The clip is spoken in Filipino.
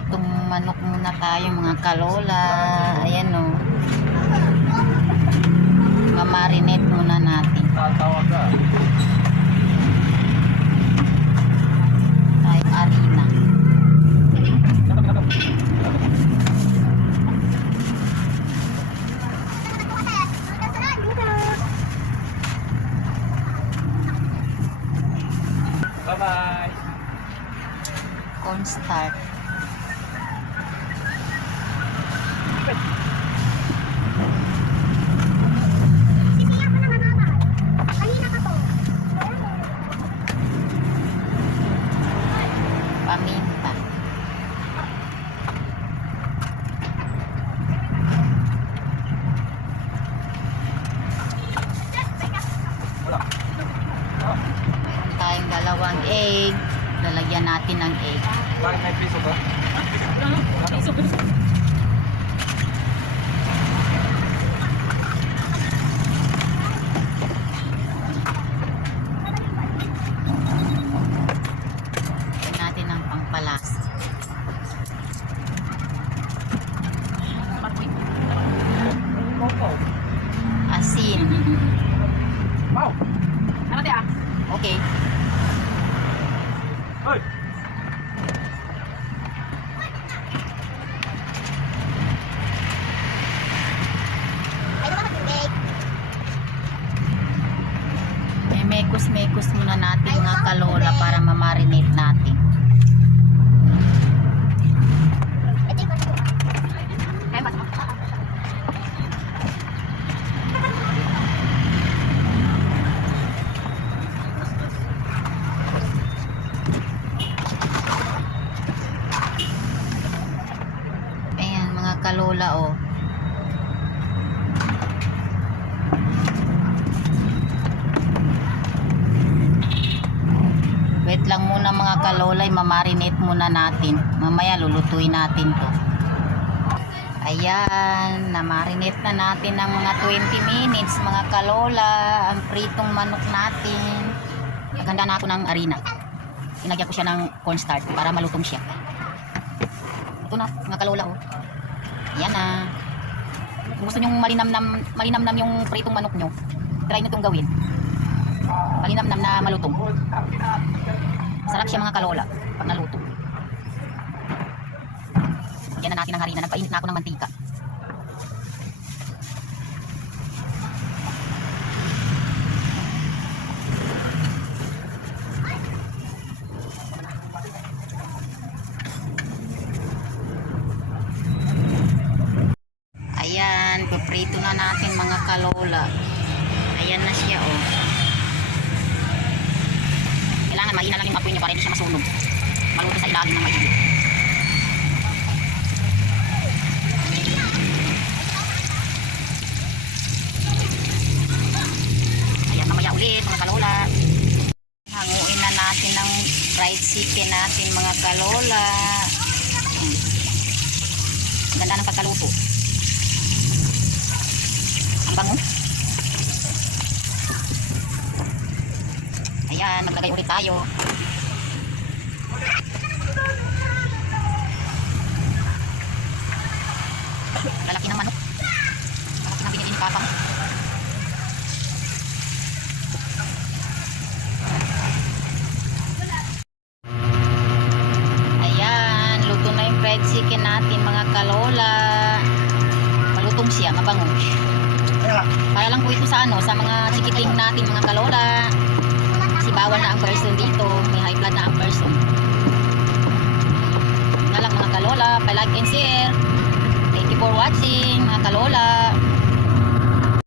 Pritong manok muna tayo mga kalola. Ayan o. Mamarinate muna natin. Tayo harina. Bye-bye. Cornstarch. Paminta. Meron tayong dalawang egg. Lalagyan natin ng egg. Bakit may piso ba? Piso ba? Lagyan natin ng pangpalas. Asin. Wow! Ano di ah? Okay. Hoy! Mekos muna natin mga kalola para mamarinate natin. Ayan mga kalola oh. Wait lang muna mga kalolay, mamarinate muna natin. Mamaya lulutuin natin to. Ayan, namarinate na natin ng mga 20 minutes mga kalola. Ang pritong manok natin. Naganda na ako ng harina. Sinagyan ko siya ng cornstarch para malutong siya. Ito na mga kalola oh. Ayan na. Kung gusto nyong malinamnam yung pritong manok nyo, try nyo itong gawin. Malinamnam na malutong. Sarap siya mga kalola pag naluto. Lagyan na natin ng harina. Nagpainit na ako ng mantika. Ayan, piprito na natin mga kalola. Ayan na siya oh. Kailangan mahina lang yung apoy niya para hindi siya masunog. Maluto sa ilalim ng maigi. Ayan, mamaya ulit mga kalola. Hanguin na natin ng fried chicken natin mga kalola. Ganda ng pagkaluto. Ang bango. Ayan, maglagay ulit tayo. Lalaki ng manok. Lalaki ng binili ni Papa mo. Ayan, luto na yung fried chicken natin mga kalola. Malutong siya, mabango. Para lang po ito sa ano, sa mga chikiting natin mga kalola. Kasi bawal na ang person dito, may high blood na ang person. Na lang mga kalola, pa-like and share. Thank you for watching mga kalola.